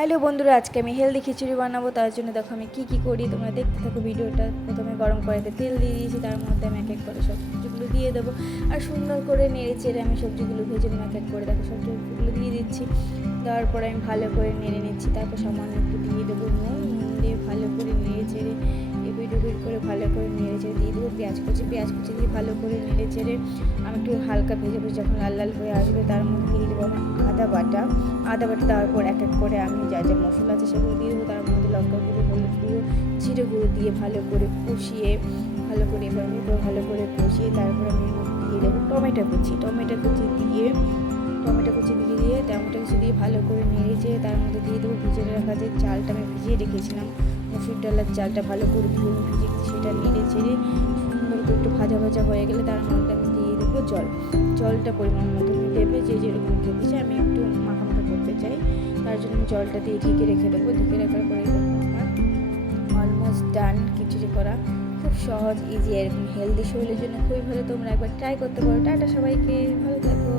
Hello বন্ধুরা, আজকে আমি হেলদি খিচুড়ি বানাবো। তার জন্য দেখো আমি কী কী করি, তোমরা দেখতে থাকো ভিডিওটা। প্রথমে গরম কড়াইতে তেল দিয়ে দিয়েছি, তার মধ্যে আমি এক এক করে সব সবজিগুলো দিয়ে দেবো। আর সুন্দর করে নেড়ে চেড়ে আমি সবজিগুলো ভেজে এক এক করে দেখো সবজিগুলো দিয়ে দিচ্ছি। দেওয়ার পরে আমি ভালো করে নেড়ে নিচ্ছি। তারপর সামান্য একটু দিয়ে দেবো নুন দিয়ে ভালো করে নেড়ে চেড়ে এপিট করে ভালো করে নেড়ে চেড়ে দিয়ে দেবো পেঁয়াজ কুচি দিয়ে ভালো করে নেড়ে চেড়ে আমি একটু হালকা ভেজে যখন লাল লাল হয়ে আসবে তার মধ্যে দিয়ে দেবো আমি আদা বাটা দেওয়ার পর এক এক করে আমি যা যা মশলা আছে সেগুলো দিয়ে দেবো। তার মধ্যে লঙ্কা গুঁড়ো, হলুদ গুঁড়ো, জিরে গুঁড়ো দিয়ে ভালো করে কষিয়ে ভালো করে ভালো করে কষিয়ে তারপর আমি দিয়ে দেবো টমেটো কুচি দিয়ে ভালো করে নেড়েছে। তার মধ্যে দিয়ে দেবো ভিজে রাখা যে চালটা আমি ভিজিয়ে রেখেছিলাম, মুসুর ডালের চালটা ভালো করে ধুয়ে ভিজে সেটা নেড়ে চেড়ে সুন্দর করে একটু ভাজা হয়ে গেলে তার মধ্যে আমি দিয়ে দেবো জলটা পরিমাণ মতো দেবে, যে যেরকম খেতে চাই। আমি একটু মাখা করতে চাই, তার জন্য জলটা দিয়ে ঢেকে রেখে দেবো। ঢেকে রাখার পরে আমার অলমোস্ট ডান খিচুড়ি করা। খুব সহজ, ইজি, এরকম হেলদি শরীরের জন্য খুবই ভালো। তোমরা একবার ট্রাই করতে পারো। টাটা সবাইকে, ভালো থাকো।